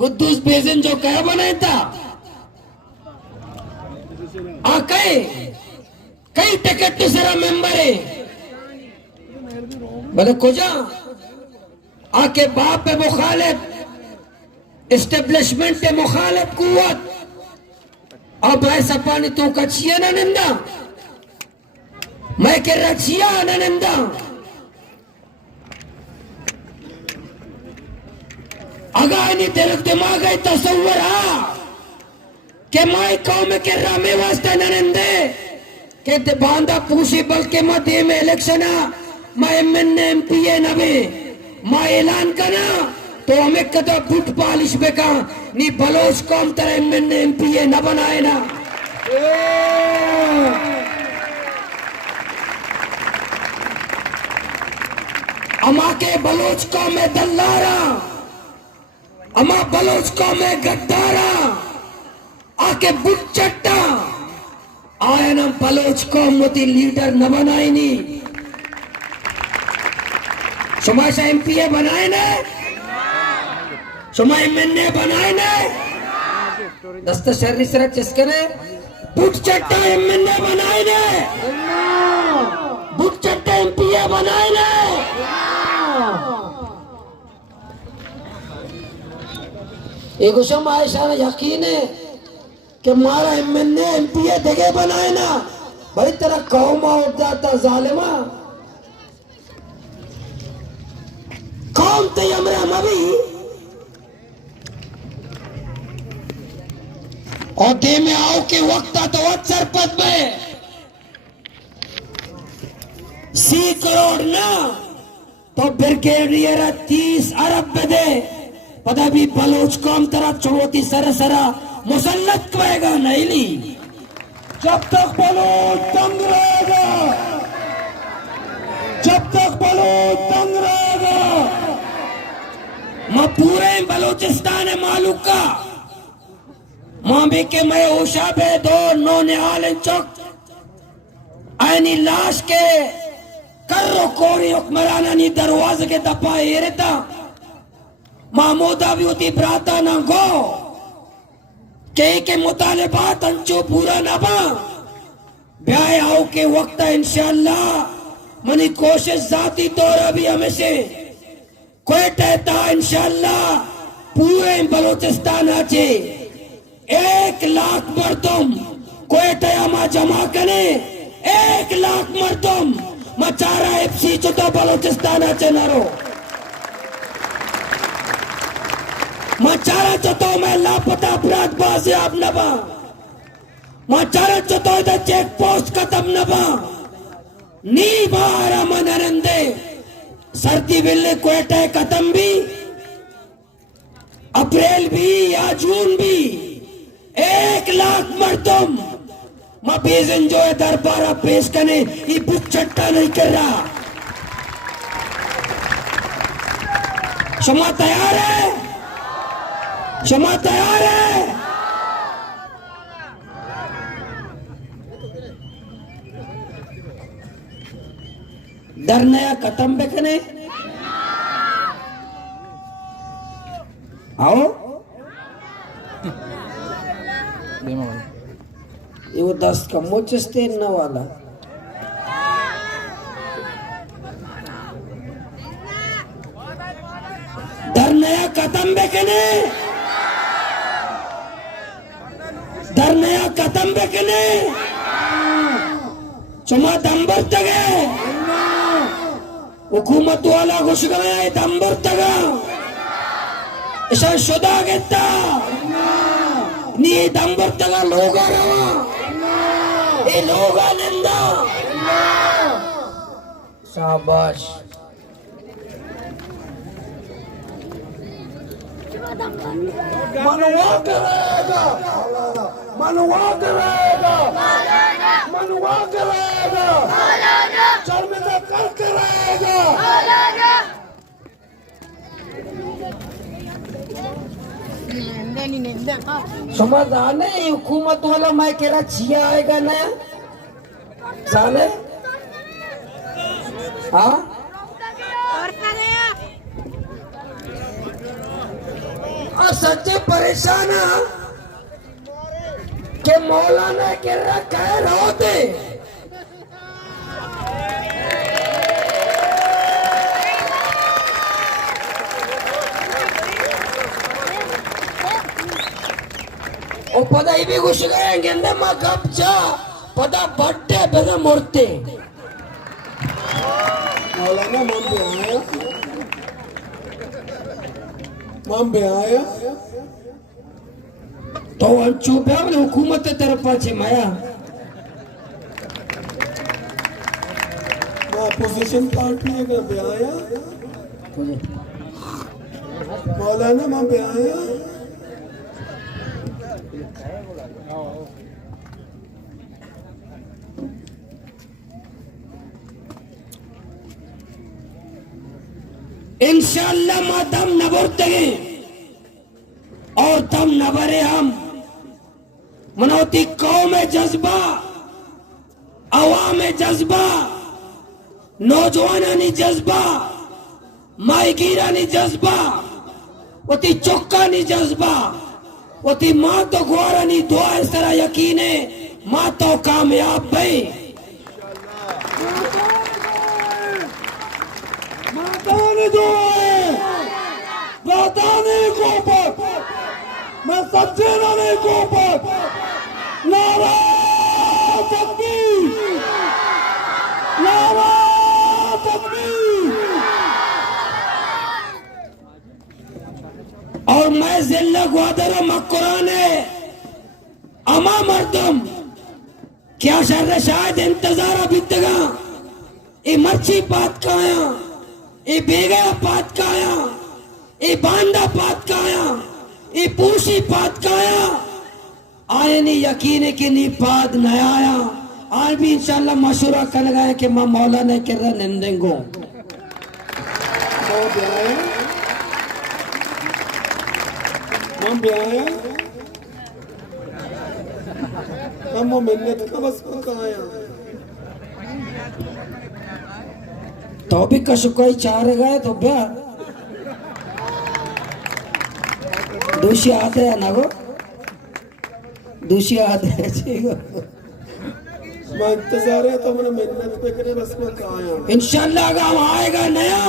Quddus basin जो क्या बनाया था कई कई टिकट तो सारा मेंबर है बोले कोजा आके बाप पे मुखालिफ एस्टेब्लिशमेंट पे मुखालिफ कुवत अब ऐसा पानी तो कचिया ना नंदा मैं के रचिया ना नंदा अगानी तेरे दिमाग है तस्वर के माई कौम के रामे वास्ते नरेंदे के बांधा पूछी बल्कि मध्य में इलेक्शन मैं एमपीए नबे मैं ऐलान करना तो हमें कदा बुट पालिश बेका नी बलोच कौम तरह एमपीए न बनाए ना अमा के बलोच कौम में दल्लारा अमा बलोच कौम में गद्दारा आके बुट चट्टा आया ना बलोच कौम मोती लीडर न बनाए नी समाशा एमपीए बनाए ने समा एमएनए बनाए ने दस्त शहरी सरा चिस्कने बुट चट्टा एमएनए बनाए ने बुट चट्टा एमपीए बनाए ने एक उसम आयशा ने यकीन है कि मारा एमएनए एमपीए जगह बनाए ना भाई तेरा कौम उठ जाता जालिमा कौम ते हमरा मबी और दे में आओ के वक्त तो अक्सर पद में 30 करोड़ ना तो ब्रिगेडियर 30 अरब दे पता भी बलोच कौम तरह चुनौती सर सरा मुसल्लत करेगा नहीं ली जब तक बलोच तंग रहेगा जब तक बलोच तंग रहेगा मैं पूरे बलोचिस्तान है मालूम का मां भी के मैं ओशा बे दो नो निहाल चौक आयनी लाश के कर्रो कोरी हुक्मराना नी दरवाजे के दपा एरता मामूदा भी होती ब्राता ना गो के मुतालिबात अंचो पूरा ना बा ब्याह आओ के वक्त इंशाअल्लाह मनी कोशिश जाती तौर भी हमें से कोई कहता इंशाअल्लाह पूरे बलोचिस्तान आचे 1 लाख मर्दम कोई तयामा जमा करे 1 लाख मर्दम मचारा एफसी चुता बलोचिस्तान आचे नारो मचारा चतो मैं लापता अपराध बाजी आप नबा मचारा चतो इधर चेक पोस्ट खत्म नबा नी बारा मनरंदे सर्दी बिल्ले क्वेटा खत्म भी अप्रैल भी या जून भी 1 लाख मर्दम मबीजन जो है दरबारा पेश करने ये बुक चट्टा नहीं कर रहा क्षमा तैयार है क्षमा तैयार है डर नया खत्म बेखने आओ ये वो 10 का मोचस्ते न वाला डर नया खत्म बेखने डर नया खत्म बेखने चुमा दंबर तगे हुकूमत वाला घुस गया दंबर तगा ऐसा शुदा गेता नी दंबर तगा लोग आ रहा ये लोग आनंदा शाबाश मनवा करेगा मनवा करेगा मनवा करेगा शर्मिंदा कर करेगा समझ आने हुकूमत वाला मैं कह रहा छिया आएगा ना साले हाँ असद सच्चे परेशान है कि मौलाना के रखा है रोते और पता ही भी घुस गए माँ कब जा पता बट्टे बेगा मोड़ते मौलाना माम आया तो चुप है बोले हुकूमत तरफ पाछे माया अपोजिशन पार्टी है का आया मौलाना माम आया इंशाअल्लाह माँ दम न भरते और दम न भरे हम मनोती कौम में जज्बा अवाम में जज्बा नौजवानी जज्बा माईगीरानी जज्बा वती चौक्कानी जज्बा वती माँ तो ग्वारानी दुआ इस तरह यकीन है माँ तो कामयाब भाई बताने जो है बताने को पर मैं सच्चे नारे को पर नारा तकबीर नारा तकबीर और मैं जिल्ला ग्वादर मकुरान अमा मर्दम क्या शर शायद इंतजार अभी तक ये मच्छी पात का आया ये बेगया पात का आया ये बांदा पात का आया ये पूशी पात का आया आए नहीं यकीन है कि नहीं पात न आया आज भी इंशाल्लाह मशूरा कर लगाए कि माँ मौलाना के निंदेंगो माम आया हम मिन्नत का बस पर आया तो भी कशु कोई चार गए तो ब्या दूसरी आते है ना गो दूसरी आते है मैं इंतजार है तो मैंने मिन्नत पे करे बस में आया इंशाल्लाह अगर हम आएगा नया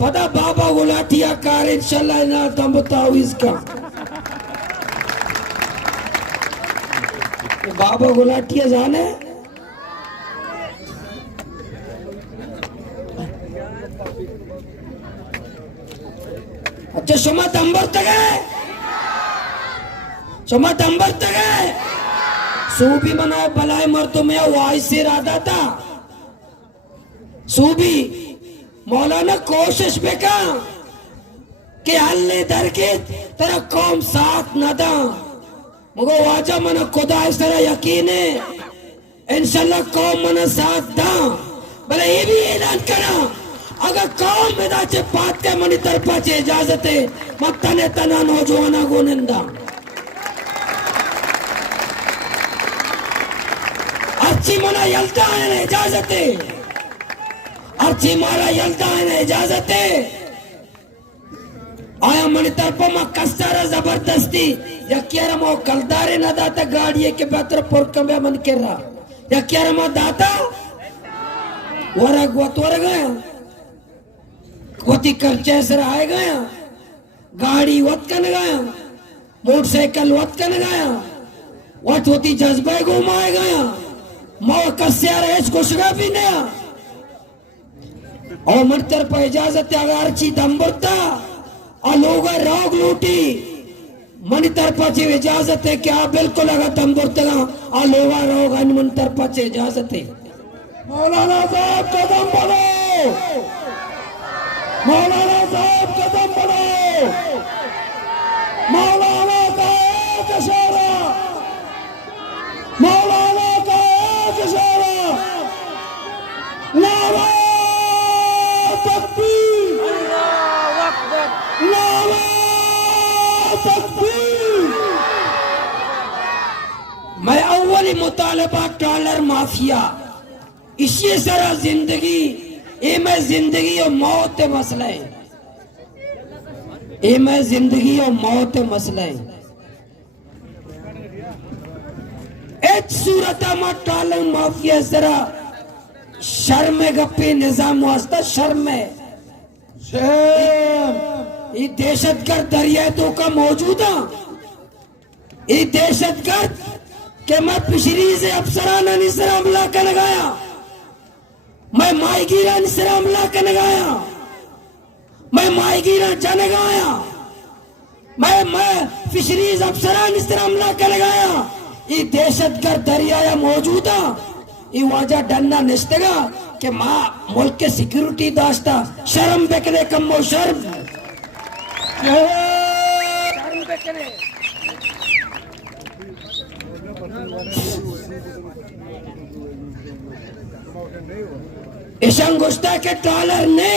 पता बाबा गुलाटिया कार इंशाल्लाह ना दम बताओ इसका बाबा गुलाटिया जाने अच्छा सुमत अंबर तक है सुमत अंबर तक है सूबी बनाए बलाए मर्दों में वाई से राधा था सूबी मौलाना कोशिश पे का कि हल्ले दर के तेरा कौम साथ न दा मगो वाजा मना खुदा इस तरह यकीन है इंशाल्लाह कौम मना साथ दा भले ये भी ऐलान करा अगर कौम में नाचे बात के मनी तरफाचे इजाजत है मत्तने तना नौजवाना गोनिंदा अच्छी मना यलता है इजाजत है अच्छी मारा यलता है इजाजत है आया मनी तरफा मा कस्तारा जबरदस्ती यक्यारा मो कलदारे न दाता गाड़िये के बेहतर पुरकम्या मन कर रहा यक्यारा मो दाता वरग वतवर गया वती कर्चे सर आए गया गाड़ी वत कन गया मोटरसाइकिल वत कन गया वत होती जज्बे घुमाए गया मौ कस्या रेस कुशगा भी नया और मरतर पर इजाजत अगर ची दम्बरता और लोग रोग लूटी मन तरफाची इजाजत है क्या बिल्कुल अगर दम्बरता और लोग रोग मन तरफाची इजाजत है मौलाना साहब कदम बढ़ो मौलाना साहब कदम बढ़ो मौलाना का एक इशारा मौलाना का एक इशारा नारा तकबीर नारा तकबीर मैं अव्वली मुतालबा डॉलर माफिया इसी तरह जिंदगी ये मैं जिंदगी और मौत के मसला है ये मैं जिंदगी और मौत मसला है। एक सूरत में टालन माफिया जरा शर्म गप्पे निजाम वास्ता शर्म है। ये दहशतगर्द दरिया तो का मौजूदा ये दहशतगर्द के मैं पिछली से अफसराना निसरा हमला कर लगाया, मैं माईगीरा निसरा हमला कर लगाया, मैं माईगीरा जन गाया, मैं फिशरीज अफसरान निसरा हमला कर लगाया। ये दहशतगर्द दरिया मौजूदा ये वजह डरना निस्तेगा कि माँ मुल्क के सिक्योरिटी दास्ता शर्म बेकने कम शर्म बेकने इशंगुस्ता के ट्रॉलर ने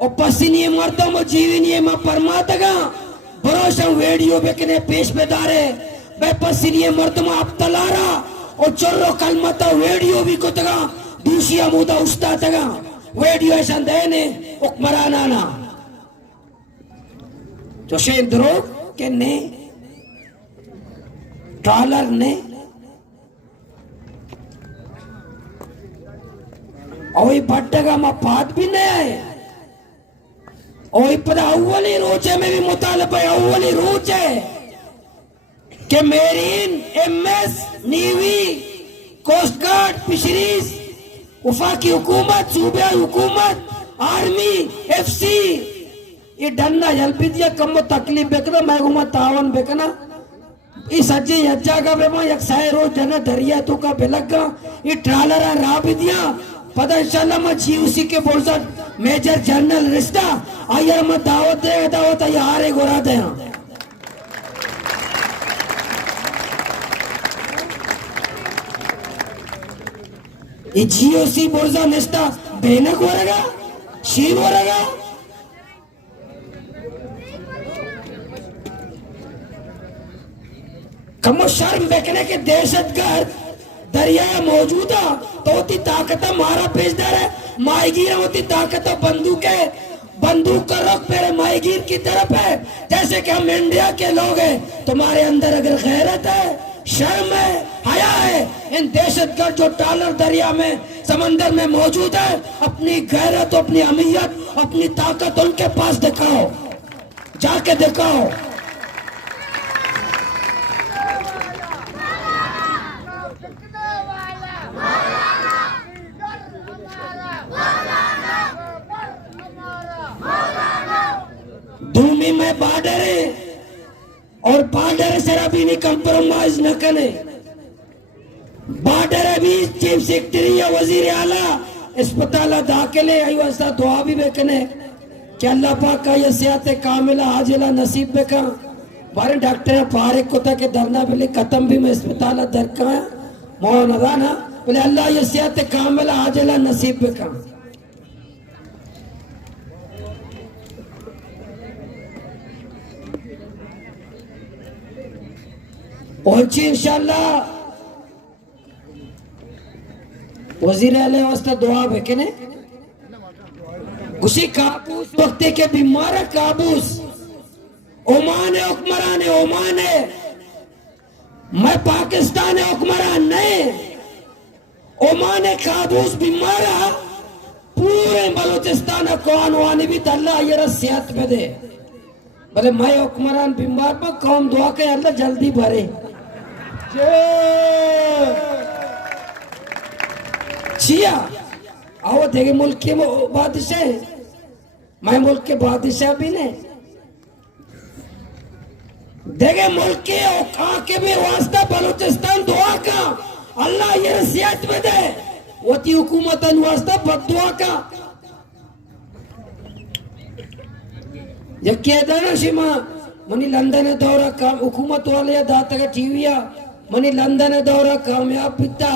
और पसीनी मर्दों में जीवनी में परमातगा भरोसा वीडियो बेकने पेश बेदारे बे पसीनी मर्दों में अब तलारा और चोरो कलमता वीडियो भी कुतगा दूसरी मुदा उस्ता तगा वीडियो ऐसा देने उकमराना ना जो शेंद्रो के ने ट्रॉलर ने और भट्टगा में पात भी नहीं आए और पर अव्वली रोचे में भी मुतालबा अव्वली रोच है कि marine MS navy coast guard fisheries वफाकी हुकूमत सूबे हुकूमत आर्मी एफसी ये डन्ना यलपिदिया कम तकलीफ बेकना मैं तावन बेकना इस अज्जे यज्जा का बेमा एक साय रोज जना दरिया तो का बेलगा ये ट्रालरा राबिदिया पता इंशाल्लाह मैं जीओसी के बोलसा मेजर जनरल रिश्ता आयर मैं दावत ये हारे गोरा दे ये जीओसी बोलसा निस्ता बेनक हो रहेगा शीर हो रहेगा कमो शर्म बेकने के दहशतगर्द दरिया मौजूदा तो होती ताकत मारा पेशदार है माईगीर होती ताकत बंदूक है बंदूक का रुख मेरे माईगीर की तरफ है जैसे कि हम इंडिया के लोग हैं। तुम्हारे अंदर अगर गैरत है शर्म है हया है इन दहशतगर्द जो टालर दरिया में समंदर में मौजूद है अपनी गैरत अपनी अहमियत अपनी ताकत उनके पास दिखाओ जाके दिखाओ। भूमि में बॉर्डर है और बॉर्डर से अभी नहीं कंप्रोमाइज न करे बॉर्डर अभी चीफ सेक्रेटरी या वजीर आला अस्पताल दाखिले ऐसा दुआ भी बेकने कि अल्लाह पाक का ये सेहत कामिला आजिला नसीब बेका बारे डॉक्टर पारे को के दरना बिले खत्म भी में अस्पताल दरका मौन ना बोले अल्लाह ये सेहत कामिला आजिला नसीब बेका। और इंशाल्लाह वजीर आले वास्ता दुआ बेकने उसी काबूस वक्ते के बीमार काबूस ओमान है हुक्मरान है ओमान है मैं पाकिस्तान है हुक्मरान नहीं ओमान है काबूस बीमार पूरे बलूचिस्तान कौन वानी भी अल्लाह ये सेहत में दे बोले मैं हुक्मरान बीमार पर कौन दुआ के अल्लाह जल्दी भरे छिया आओ देखे मुल्क के बादशाह मैं मुल्क के बादशाह भी नहीं देखे मुल्क के के भी वास्ता बलूचिस्तान दुआ का अल्लाह ये सेहत में दे वती हुकूमत वास्ता बददुआ का यकियदाना शिमा मनी लंदन दौरा काम हुकूमत वाले दाता का टीविया मनी लंदन दौरा कामयाब बिता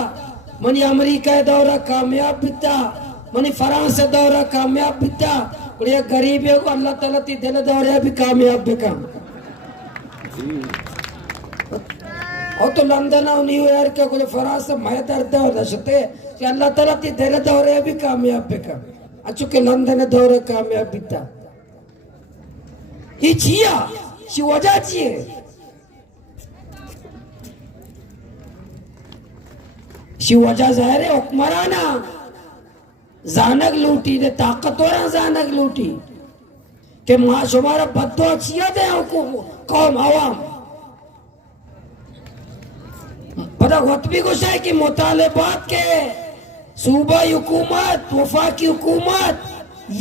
मनी अमेरिका दौरा कामयाब बिता मनी फ्रांस दौरा कामयाब बिता और ये गरीब है को अल्लाह ताला ती दिल दौरा भी कामयाब बिका और तो लंदन और न्यूयॉर्क का कोई फ्रांस मैं दर्द और रशते कि अल्लाह ताला ती दिल दौरा भी कामयाब बिका अच्छु के लंदन दौरा कामयाब बिता ही जिया शी वजाची शी वजा जाहिर है हुक्मराना जानक लूटी दे ताकतवरा जानक लूटी के मां शुमारा बद्दुआ चिया दे कौम आवाम पता वतबी कुछ है कि मुतालिबात के सूबाई हुकूमत वफाकी हुकूमत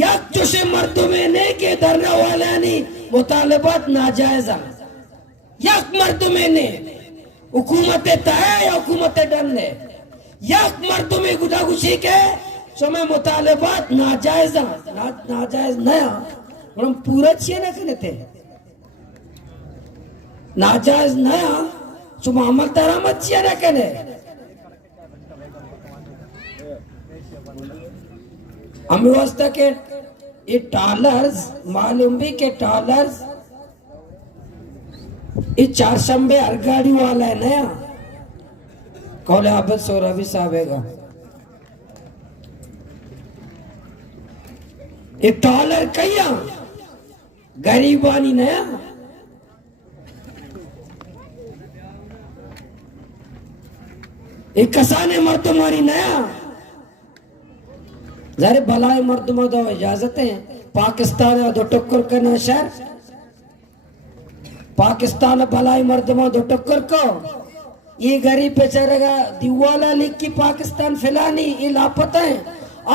यक जोशे मर्दुमे ने के धरना वाला नहीं मुतालिबात नाजायजा यक मर्दुमे ने हुकूमत तय या हुकूमत डरने यक मर्दुमे गुदागुशी के समय मुतालिबात नाजायजा नाजायज नया हम पूरा छिए ना करे थे नाजायज नया सुबह अमल दरामद छिए ना करे हम वास्ता के ये डॉलर्स मालूम भी के डॉलर्स ये चारशंबे हर गाड़ी वाला है नया कौले आबद सोरावी साहबेगा ये डॉलर कहिया गरीबानी नया एक कसाने मर्दमारी नया जरे भलाई मर्दमा दो इजाजत है पाकिस्तान दो टक्कर करना शहर पाकिस्तान भलाई मर्दमा दो टक्कर को ये गरीब बेचारेगा दिवाला लिख की पाकिस्तान फिलानी ये लापता है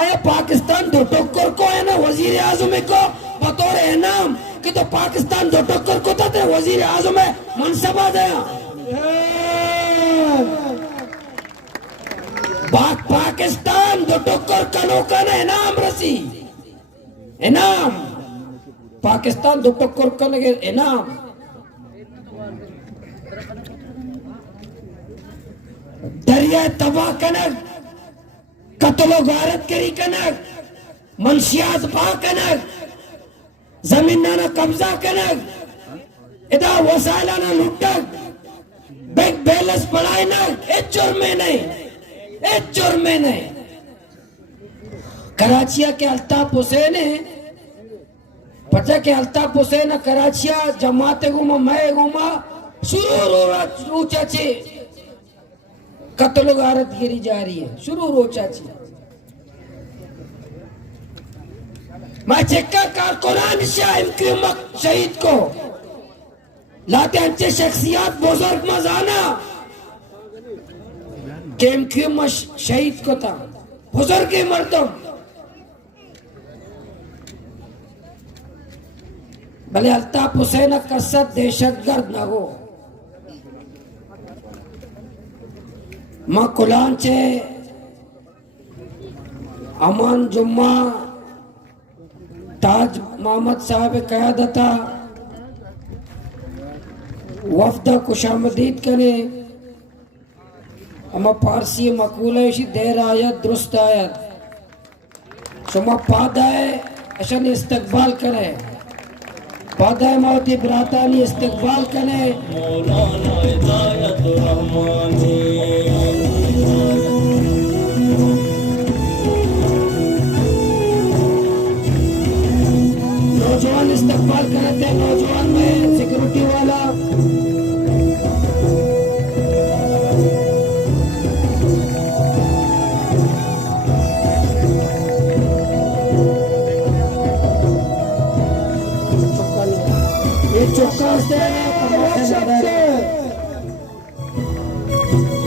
आया पाकिस्तान दो टक्कर को है ना वजीर आजम को बतौर इनाम कि तो पाकिस्तान दो टक्कर को था वजीर आजम है मनसबा दया पाकिस्तान दो टक्कर कनोकन इनाम रसी इनाम पाकिस्तान दो टक्कर कन इनाम दरिया तबाह कनक कत्लो गारत करी कनक मंशियात पा कनक जमीन ना कब्जा कनक इदा वसाइला ना लुटक बैंक बैलेंस पढ़ाई ना एक जुर्मे नहीं एक जुर्मे नहीं कराचिया के अल्ताफ हुसैन है पता के अल्ताफ हुसैन कराचिया जमाते गुमा मैं गुमा शुरू ऊंचा चे कत्लो गारत गिरी जा रही है शुरू रोचा चे मैं चेक्का कारकुनान शाह शहीद को लाते अंचे शख्सियात बुजुर्ग मजाना केम शहीद को था बुजुर्ग मर्दम भले अल्ताफ हुसैन कसद दहशतगर्द न हो मां कुलांचे अमान जुम्मा ताज मोहम्मद साहब क़यादता वफद खुशामदीद करे अमा पारसी मकूले देर आयत दुरुस्त आयत शुमा पादाए अशन इस्तकबाल करे पादाए मौती ब्रातानी इस्तकबाल करे मौलाना हिदायत रहमानी नौजवान इस्तकबाल करते हैं नौजवान में सिक्योरिटी वाला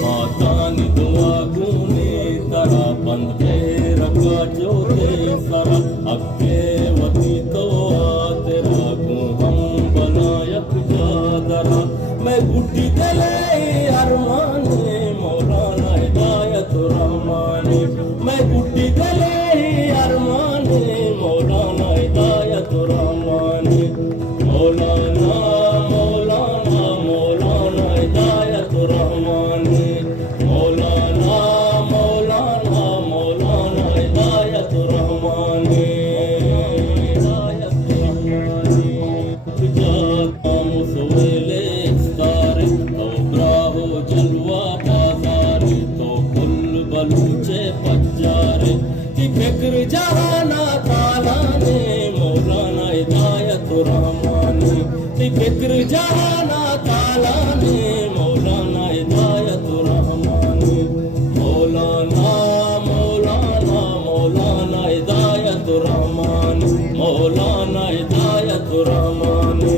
मातान दुआ गुने तरा बंद पे रखा जो दे सरा अक्के वती तो तेरा को हम बनायक जादरा मैं गुड्डी दले अरमाने मौलाना हिदायत रहमानी मैं गुड्डी दले अरमाने मौलाना हिदायत रहमानी मौलाना मौलाना मौलाना सुभाना ताला ने मौलाना हिदायतुर रहमानी मौलाना मौलाना मौलाना हिदायतुर रहमानी मौलाना हिदायतुर रहमानी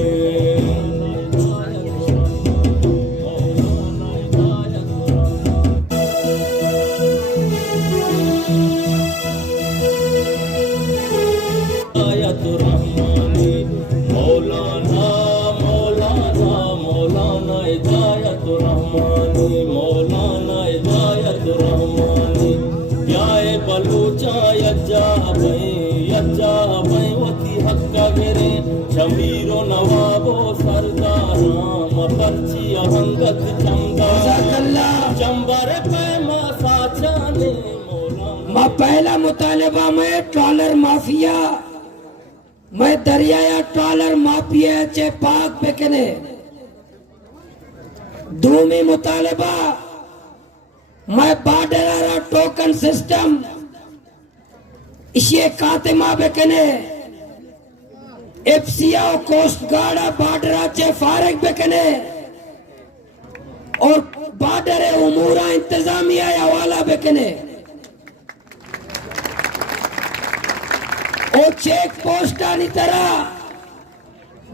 हिदायतुर रहमानी मौलाना मौलाना मौलाना हिदायतुर रहमानी मौलाना हिदायतुर रहमानी याए बलूचा यज्जा भाई वती हक्का गिरे शमीरो नवाबो सरदाराम पर्ची अहंगत जज़ाकल्लाह। चंबर पे साचाने मौलाना मां पहला मुतालबा में ट्रॉलर माफिया मैं दरिया ट्रॉलर माफिया चे पाक बेकने दूमी मुतालबा मैं बाडरा टोकन सिस्टम इसे कातिमा बेकने एफसीआ कोस्ट गार्ड बाडरा चे फारग बेकने और बाडर उमूरा इंतजामिया हवाला बेकने ओ चेक पोस्ट आनी तरह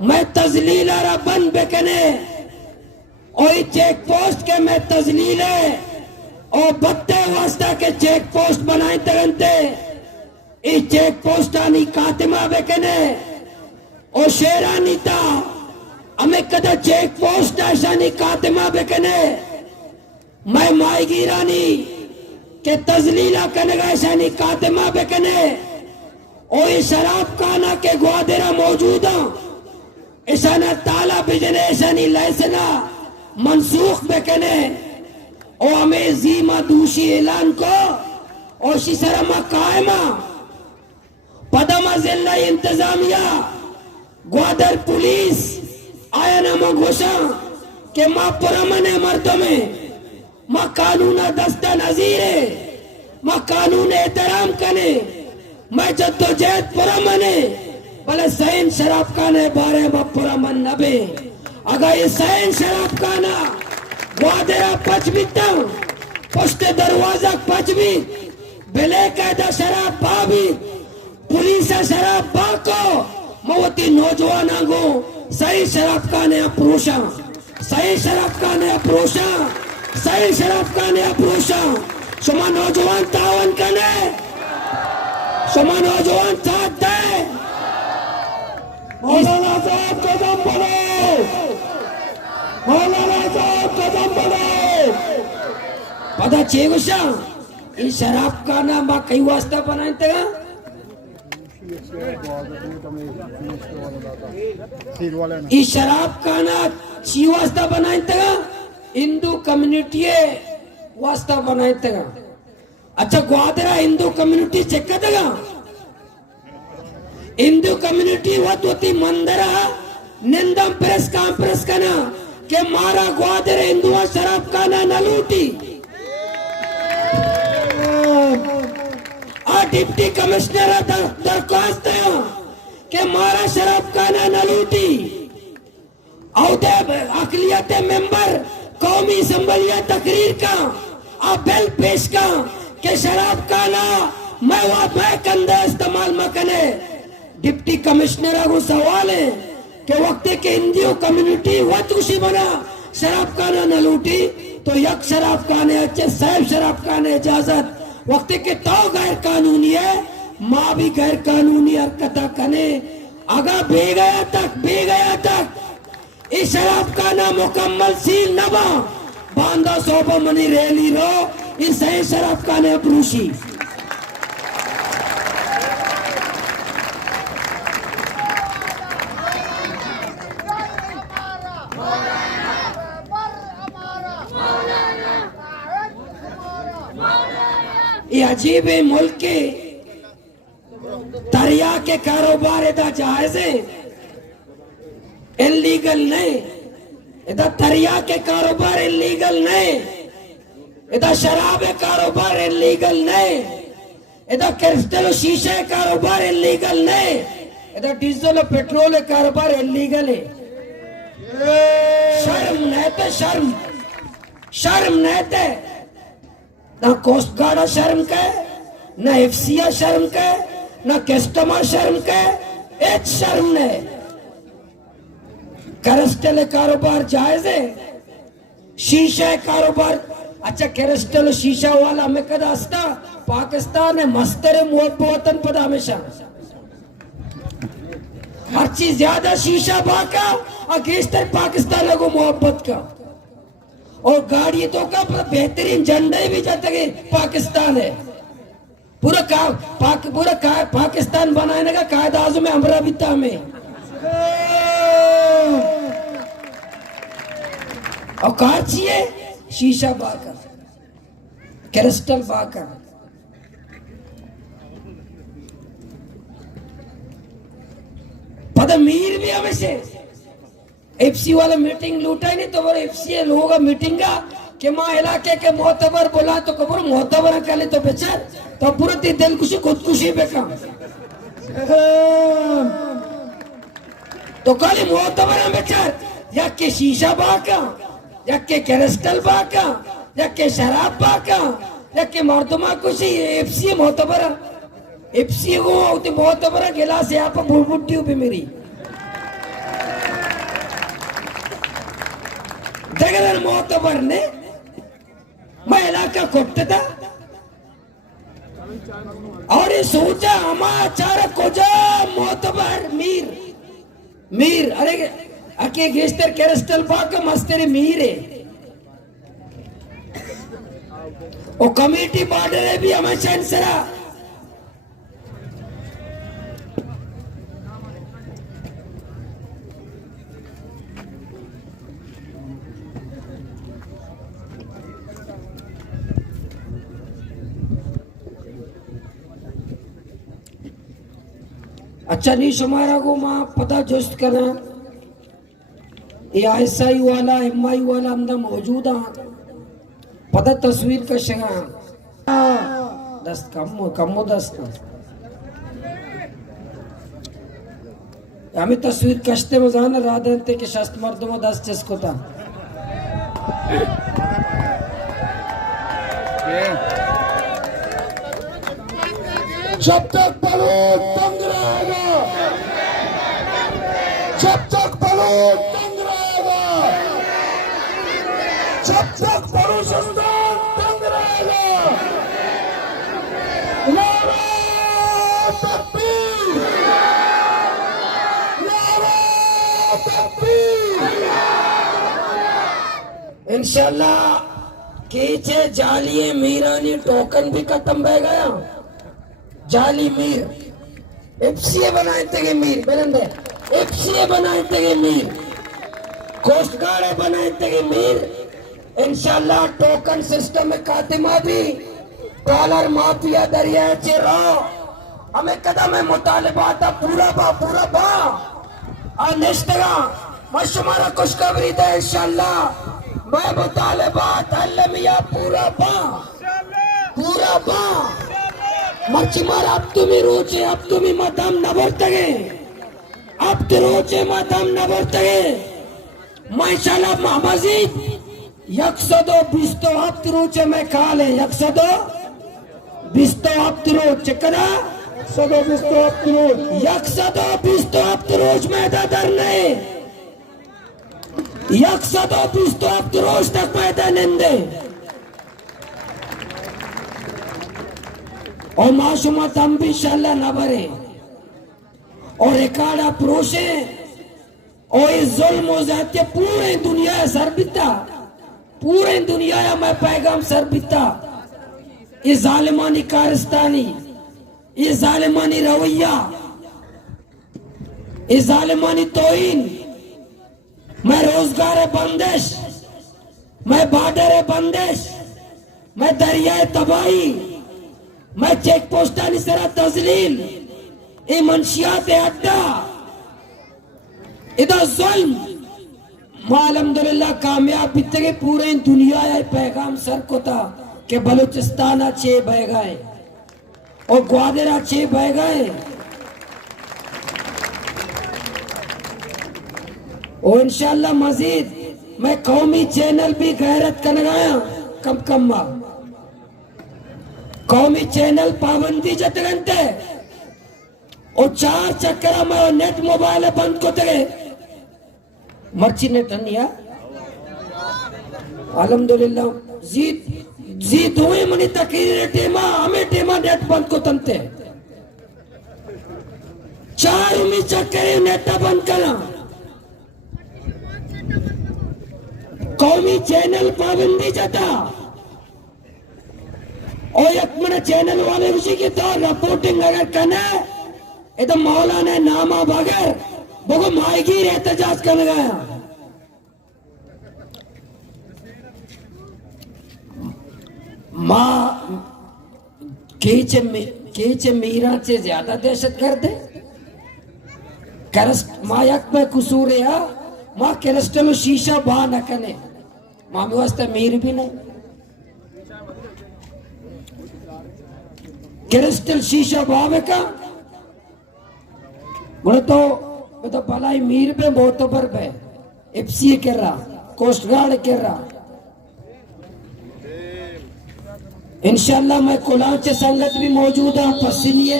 मैं तजलील आरा बन बेकने ओ चेक पोस्ट के मैं तजलील है और बत्ते वास्ता के चेक पोस्ट बनाए तरंते इस चेक पोस्ट आनी कातिमा बेकने ओ शेरानी ता हमें कदा चेक पोस्ट आशानी कातिमा बेकने मैं माईगीरानी के तजलीला कनगाशानी कातिमा बेकने और इस शराब खाना के ग्वादेरा मौजूदा ईशाना ताला बिजने ईशानी लाइसेंस मनसूख बेकने और हमें जीमा दूषी ऐलान को और शिशरमा कायमा पदमा जिला इंतजामिया ग्वादर पुलिस आया नामा घोषा के माँ पुरमने मर्दों में माँ कानून दस्ता नजीरे माँ कानून एहतराम कने मैं जद्दोजहद पुरमने भले सैन शराब खाने बारे में पुरमन नबे अगर ये सैन शराब खाना ग्वादेरा पचबिता पुष्ट दरवाजा पचबी बेले कायदा शराब बाबी पुलिस शराब बाको मवती नौजवाना को सही शराब खाने अप्रोशा सही शराब खाने अप्रोशा सही शराब खाने अप्रोशा सुमा नौजवान तावन कने सुमा नौजवान साथ दे मौलाना साहब कदम बढ़ो मौलाना साहब कदम बढ़ो पता चेगुशा ये शराब का नाम बा कई वास्ता बनाए तेगा ये शराब का ना ची वास्ता बनाए तेगा हिंदू कम्युनिटी वास्ता बनाए तेगा अच्छा ग्वादरा हिंदू कम्युनिटी चेक कर देगा हिंदू कम्युनिटी वतवती मंदरा निंदम प्रेस कॉन्फ्रेंस करना के मारा ग्वादर हिंदू शराब खाना न लूटी डिप्टी कमिश्नर दरख्वास्त है के मारा शराब खाना न लूटी औदे अकलियत मेंबर कौमी असम्बलिया तकरीर का आ बिल पेश का के शराब खाना मैं कंधा इस्तेमाल में कने डिप्टी कमिश्नर को सवाल है कि वक्त के हिंदू कम्युनिटी वतुशी बना शराब खाना न लूटी तो यक शराब खाने अच्छे साहब शराब खाने इजाजत वक्त के तो गैर कानूनी है माँ भी गैर कानूनी हरकत कने अगर बे गया तक इस शराब खाना मुकम्मल सील नबा बांधा सोबा मनी रेली रो इस सही शराब खाने अपरूशी ये अजीब है मुल्क के दरिया के कारोबार इधर जायज है इलीगल नहीं इधर दरिया के कारोबार इलीगल नहीं इधर शराब कारोबार इलीगल नहीं इधर क्रिस्टल शीशे कारोबार इलीगल नहीं इधर डीजल और पेट्रोल कारोबार इलीगल है शर्म नहीं थे, शर्म नहीं थे। ना कोस्ट गार्ड शर्म के, ना एफसीआ शर्म के, ना कस्टमर शर्म के, एक शर्म ने। कैरेस्टल कारोबार जायज है, शीशा कारोबार। अच्छा कैरेस्टल शीशा वाला में कदा असता पाकिस्तान है मस्तर मुहब्बतन पद हमेशा हर चीज ज्यादा शीशा बाका अगेस्टर पाकिस्तान लगो मोहब्बत का। और गाड़ी तो का बेहतरीन झंडे भी जाते गए पाकिस्तान है। पूरा पाकिस्तान बनाने का कायदा आज़म है अमराविता में। और कार चाहिए शीशा बाकर, क्रिस्टल बाकर। पता मीर भी हमें से एफसी वाला मीटिंग लूटा ही नहीं तो वो एफसी लोग मीटिंग का कि माँ इलाके के मोहतबर बोला तो कबर मोहतबर करे तो बेचार तो पूरा दिल खुशी खुदकुशी बेका तो खाली मोहतबर बेचार या के शीशा बाका या के क्रिस्टल बाका या के शराब बाका या के मर्दमा खुशी एफसी मोहतबर एफसी को उते मोहतबर गिलास यहाँ पर बुढ़बुट्टी भी मेरी जगह मोहतबर ने महिला का कोट्टा था और ये सोचा हमारा कोजा मोहतबर मीर अरे अके गेस्टर कैरेस्टल पाक मस्तेरे मीर है और कमेटी बॉर्डर है भी हमेशा इंसरा अच्छा नहीं शुमारा को माँ पता जुस्त करना ये आईएसआई वाला एमआई वाला अंदर मौजूद है पता तस्वीर का शगा दस्त कम दस्त हमें तस्वीर कश्ते में जाना राधन थे कि शस्त मर्दों दस्त जिसको था जब तक बलून तंग रहेगा, जब तक बलून तंग रहेगा, जब तक बलूचिस्तान तंग रहेगा, नारा तकबीर, नारा तकबीर। इंशाल्लाह केचे जालिए मीरानी टोकन भी खत्म हो गया जाली मीर एफसीए बनाए थे मीर बेलंदे एफसीए बनाए थे मीर कोस्ट गार्ड बनाए थे मीर इंशाल्लाह टोकन सिस्टम में कातिमा भी डॉलर माफिया दरिया चिरो हमें कदम है मुतालिबा था पूरा बा अनिश्तगा मशमारा खुशखबरी दे इंशाल्लाह मैं मुतालिबा तल्लमिया पूरा बा मच्छीमार अब तुम्हें रोचे अब तुम्हें मदम न बरतगे अब तो रोचे मदम न बरतगे माशाल्लाह मजीद यकसदो बिस्तो अब तो रोचे मैं काले यकसदो बिस्तो अब तो रोज चकरा सदो बिस्तो अब तो यकसदो बिस्तो अब तो रोज मैं दादर नहीं यकसदो बिस्तो अब तो रोज तक पैदा नंदे और माशुमा तम भी इंशाल्लाह न भरे और एकाड़ा प्रोशे और इस जुल्म और ज़ातिया पूरे दुनिया सरबिता पूरे दुनिया में पैगाम सरबिता इस जालिमानी कारस्तानी इस जालिमानी रवैया इस जालिमानी तोहीन मैं रोजगार बंदिश मैं बॉर्डर बंदिश मैं दरिया तबाही मैं चेक पोस्टानी सरा तजलील ए मंशियात अड्डा इधर जुल्म अल्हम्दुलिल्लाह कामयाब बीते पूरे दुनिया पैगाम सर को था कि बलूचिस्तान अच्छे बह गए और ग्वादर अच्छे बह गए और इंशाल्लाह मजीद मैं कौमी चैनल भी गैरत कर गया कम कम मां कौमी चैनल पाबंदी जतरंते और 4 चक्कर में नेट मोबाइल बंद को तेरे मर्ची नेट अनिया अल्हम्दुलिल्लाह जीत हुई मनी तकरीर टेमा हमें टेमा नेट बंद को तंते 4 में चक्कर नेट बंद करा कौमी चैनल पाबंदी जता और एक मैंने चैनल वाले उसी की तो रिपोर्टिंग अगर करना ये तो मौलाना नामा बगैर बहु मायगी एहतजाज कर गया माँ केचे मीरा से ज्यादा दहशत गर्द है माँ यक पे कसूर है माँ कैरेस्टल शीशा बा न कने माँ में वास्ते मीर भी नहीं कैरेस्टल शीशा बावे का बोले तो भलाई मीर पे बहुत पर पे एफसी कर रहा कोस्ट गार्ड कर रहा इंशाल्लाह मैं कुलाचे संगत भी मौजूद है पसीनिए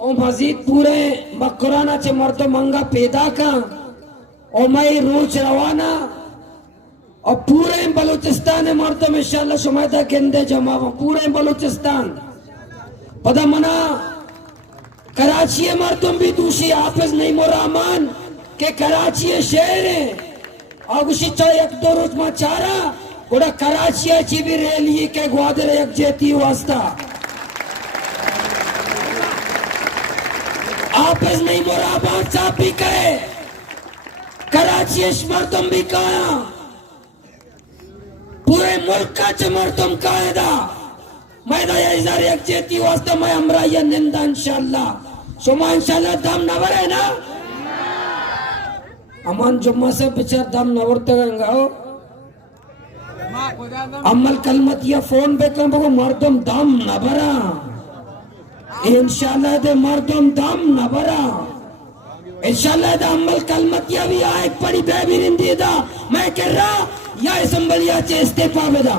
और मजीद पूरे बकराना चे मर्द मंगा पैदा का और मैं रोज रवाना और पूरे बलूचिस्तान मर्द में इंशाल्लाह शुमायदा गेंदे जमा पूरे बलूचिस्तान पता मना कराची मर्दम भी दूसरी हाफिज नहीं मोरामान के कराची शहर है और उसी चाहे 1-2 रोज में चारा उड़ा कराची ची भी रैली के ग्वादर एक जेती वास्ता हाफिज नहीं मोरामान साहब भी कहे कराची मर्दम भी कहा पूरे मुल्क का मर्दम कायदा मैं तो ये इधर एक जेती वास्ते मैं हमरा ये निंदा इंशाल्लाह सुमा इंशाल्लाह दम नवर है ना अमान जुम्मा से पिछर दम नवर तक हो अमल कलमत या फोन पे कम बको मर्दम दम नबरा इंशाल्लाह दे मर्दम दम नबरा इंशाल्लाह दे अमल कलमत या भी आए पड़ी बेबी रिंदी दा मैं कह रहा या असम्बलिया चे इस्तीफा बेदा